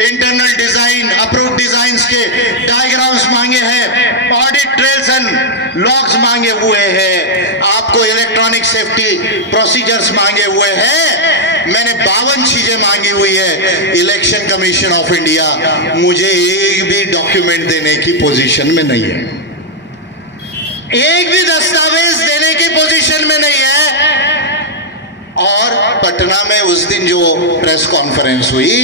Internal design, approve design के diagrams मांगे हैं, ऑडिट ट्रेल्स एंड लॉग्स मांगे हुए हैं, आपको इलेक्ट्रॉनिक सेफ्टी प्रोसीजर्स मांगे हुए हैं। मैंने 52 चीजें मांगी हुई है। इलेक्शन कमीशन ऑफ इंडिया मुझे एक भी डॉक्यूमेंट देने की पोजीशन में नहीं है, एक भी दस्तावेज देने की पोजीशन में नहीं है। और पटना में उस दिन जो प्रेस कॉन्फ्रेंस हुई,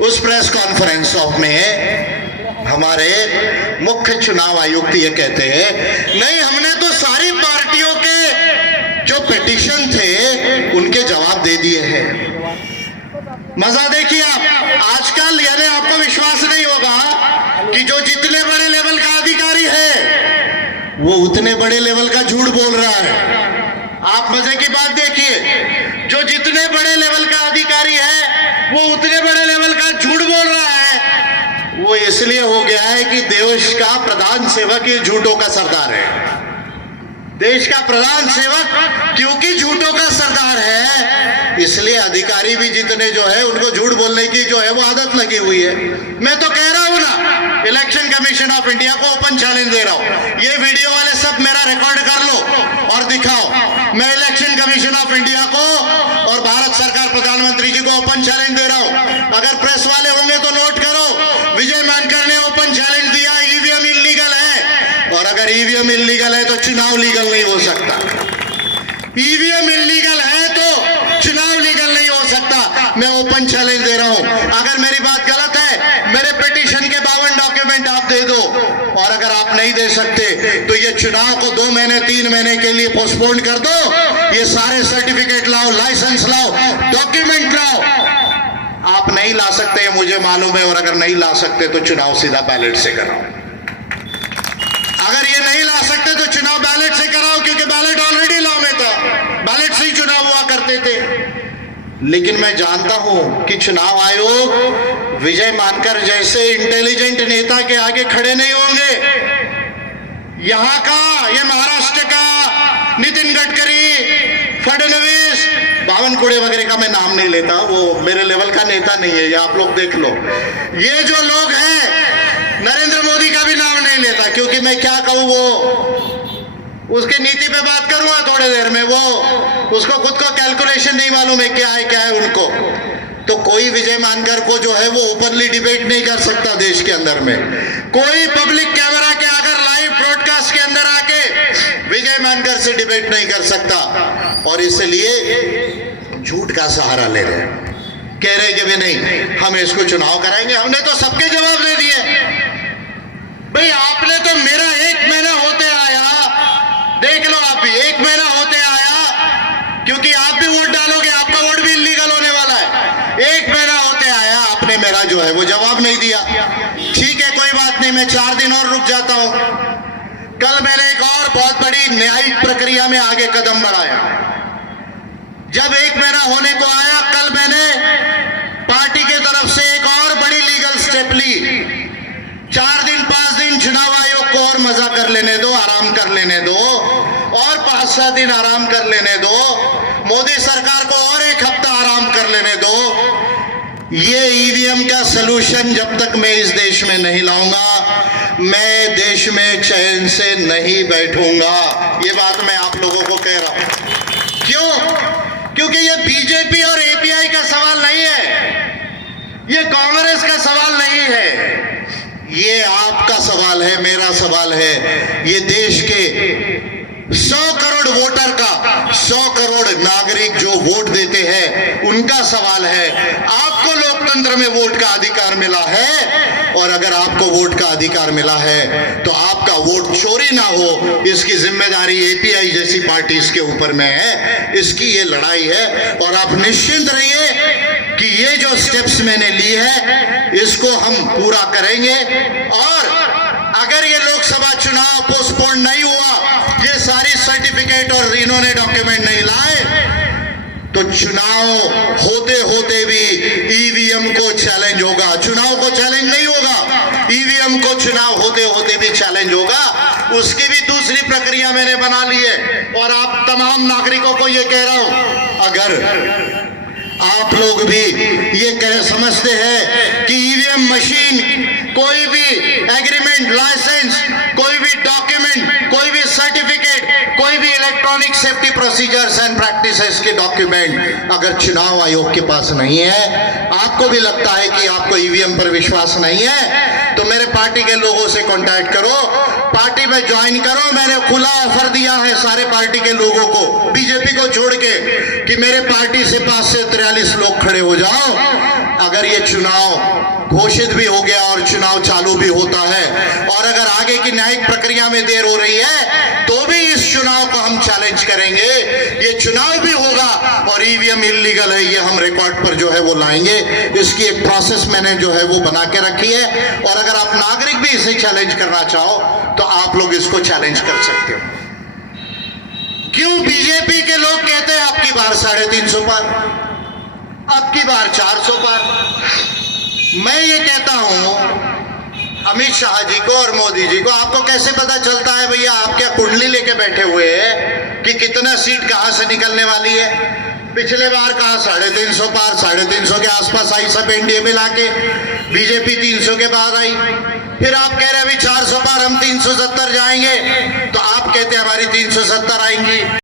उस प्रेस कॉन्फ्रेंस में हमारे मुख्य चुनाव आयुक्त ये कहते हैं, नहीं हमने तो सारी पार्टियों के जो पिटीशन थे उनके जवाब दे दिए हैं। मजा देखिए आप, आजकल यानी आपको विश्वास नहीं होगा कि जो जितने बड़े लेवल का अधिकारी है वो उतने बड़े लेवल का झूठ बोल रहा है। आप मजे की बात देखिए, जो जितने बड़े लेवल का अधिकारी है वो उतने बड़े लेवल का झूठ बोल रहा है। वो इसलिए हो गया है कि देश का प्रधान सेवक ये झूठों का सरदार है। देश का प्रधान सेवक क्योंकि झूठों का सरदार है, इसलिए अधिकारी भी जितने जो है उनको झूठ बोलने की जो है वो आदत लगी हुई है। मैं तो कह रहा हूं ना, इलेक्शन कमीशन ऑफ इंडिया को ओपन चैलेंज दे रहा हूं, ये वीडियो वाले सब मेरा रिकॉर्ड कर लो और दिखाओ। मैं इलेक्शन कमीशन ऑफ इंडिया को और भारत सरकार प्रधानमंत्री जी को ओपन चैलेंज दे रहा हूं। अगर प्रेस वाले होंगे तो नोट करो, विजय मानकर ने ओपन चैलेंज दिया ईवीएम इल्लीगल है, और अगर ईवीएम इल्लीगल है तो चुनाव लीगल नहीं हो सकता। ईवीएम इल्लीगल है तो चुनाव लीगल नहीं हो सकता। मैं ओपन चैलेंज दे रहा हूं, अगर मेरी बात गलत है मेरे पिटीशन के 52 डॉक्यूमेंट आप दे दो, और अगर आप नहीं दे सकते तो ये चुनाव को 2 महीने 3 महीने के लिए पोस्टपोन कर दो। ये सारे सर्टिफिकेट लाओ, लाइसेंस लाओ, डॉक्यूमेंट लाओ। आप नहीं ला सकते मुझे मालूम है, और अगर नहीं ला सकते तो चुनाव सीधा बैलेट से कराओ। अगर ये नहीं ला सकते तो चुनाव बैलेट से कराओ, क्योंकि बैलेट ऑलरेडी लॉ में था, बैलेट से ही चुनाव हुआ करते थे। लेकिन मैं जानता हूं कि चुनाव आयोग विजय मानकर जैसे इंटेलिजेंट नेता के आगे खड़े नहीं होंगे। यहां का, ये महाराष्ट्र का नितिन गडकरी, फडणवीस, बावनकुळे वगैरह का मैं नाम नहीं लेता, वो मेरे लेवल का नेता नहीं है, ये आप लोग देख लो। ये जो लोग हैं, नरेंद्र मोदी का भी नाम नहीं लेता, क्योंकि मैं क्या कहूं, वो उसके नीति पे बात करूंगा थोड़ी देर में, वो उसको खुद को कैलकुलेशन नहीं मालूम है क्या है उनको। तो कोई विजय मानकर को जो है वो ओपनली डिबेट नहीं कर सकता देश के अंदर में। कोई पब्लिक कैमरा के अगर लाइव ब्रॉडकास्ट के अंदर आके विजय मानकर से डिबेट नहीं कर सकता, और इसलिए झूठ का सहारा ले रहे हैं, कह रहे कि भी नहीं हम इसको चुनाव कराएंगे। हमने तो सबके जवाब दे दिए। भाई आपने तो मेरा 1 महीना होते आया, देख लो आप भी 1 महीना होते आया, क्योंकि आप भी वोट डालोगे, आपका वोट भी इलीगल होने वाला है। 1 महीना होते आया, आपने मेरा जो है वो जवाब नहीं दिया। ठीक है, कोई बात नहीं, मैं 4 दिन और रुक जाता हूं। कल मैंने एक और बहुत बड़ी न्यायिक प्रक्रिया में आगे कदम बढ़ाया। जब 1 महीना होने को आया, कल मैंने पार्टी के तरफ से एक और बड़ी लीगल स्टेप ली। 4 दिन 5 दिन चुनाव आयोग को और मजा कर लेने दो, आराम कर लेने दो, और 5-7 दिन आराम कर लेने दो, मोदी सरकार को और 1 हफ्ता आराम कर लेने दो। ये ईवीएम का सलूशन जब तक मैं इस देश में नहीं लाऊंगा, मैं देश में चैन से नहीं बैठूंगा। ये बात मैं आप लोगों को कह रहा हूं। क्यों? क्योंकि ये बीजेपी और एपीआई का सवाल नहीं है, ये कांग्रेस का सवाल नहीं है, ये आपका सवाल है, मेरा सवाल है। ये देश के 100 करोड़ वोटर का, 100 करोड़ नागरिक जो वोट देते हैं उनका सवाल है। आपको लोकतंत्र में वोट का अधिकार मिला है, और अगर आपको वोट का अधिकार मिला है तो आपका वोट चोरी ना हो, इसकी जिम्मेदारी एपीआई जैसी पार्टीज के ऊपर में है। इसकी ये लड़ाई है, और आप निश्चिंत रहिए कि ये जो स्टेप्स मैंने ली है इसको हम पूरा करेंगे। और अगर ये लोकसभा चुनाव पोस्टपोन नहीं हुआ, ये सारी सर्टिफिकेट और इन्होंने डॉक्यूमेंट नहीं लाए, तो चुनाव होते होते भी ईवीएम को चैलेंज होगा। चुनाव को चैलेंज नहीं होगा, ईवीएम को चुनाव होते होते भी चैलेंज होगा। उसकी भी दूसरी प्रक्रिया मैंने बना ली है, और आप तमाम नागरिकों को ये कह रहा हूं, आप लोग भी ये समझते हैं कि ईवीएम मशीन, कोई भी एग्रीमेंट, लाइसेंस, कोई भी डॉक्यूमेंट, कोई भी सर्टिफिकेट, कोई भी electronic safety procedures and practices के डॉक्यूमेंट अगर चुनाव आयोग के पास नहीं है, आपको भी लगता है कि आपको ईवीएम पर विश्वास नहीं है, तो मेरे पार्टी के लोगों से कांटेक्ट करो, पार्टी में ज्वाइन करो। मैंने खुला ऑफर दिया है सारे पार्टी के लोगों को, बीजेपी को छोड़ के, कि मेरे पार्टी से 5 से 43 लोग खड़े हो जाओ। अगर ये चुनाव घोषित भी हो गया और चुनाव चालू भी होता है, और अगर आगे की न्यायिक प्रक्रिया में देर हो रही है, तो भी इस चुनाव को हम चैलेंज करेंगे। ये चुनाव भी होगा और ईवीएम इलीगल है, ये हम रिकॉर्ड पर जो है वो लाएंगे। इसकी एक प्रोसेस मैंने जो है वो बना के रखी है, और अगर आप नागरिक भी इसे चैलेंज करना चाहो तो आप लोग इसको चैलेंज कर सकते हो। क्यों बीजेपी के लोग कहते हैं आपकी बार 350 पार, आपकी बार 400 पार। मैं ये कहता हूं अमित शाह जी को और मोदी जी को, आपको कैसे पता चलता है भैया? आप क्या कुंडली लेके बैठे हुए हैं कि कितना सीट कहां से निकलने वाली है? पिछले बार कहा 350 पार, 350 के आसपास आई सब एनडीए मिला के, बीजेपी 300 के बाद आई। फिर आप कह रहे हैं अभी 400 पार, हम 370 जाएंगे, तो आप कहते हैं हमारी 370 आएंगी।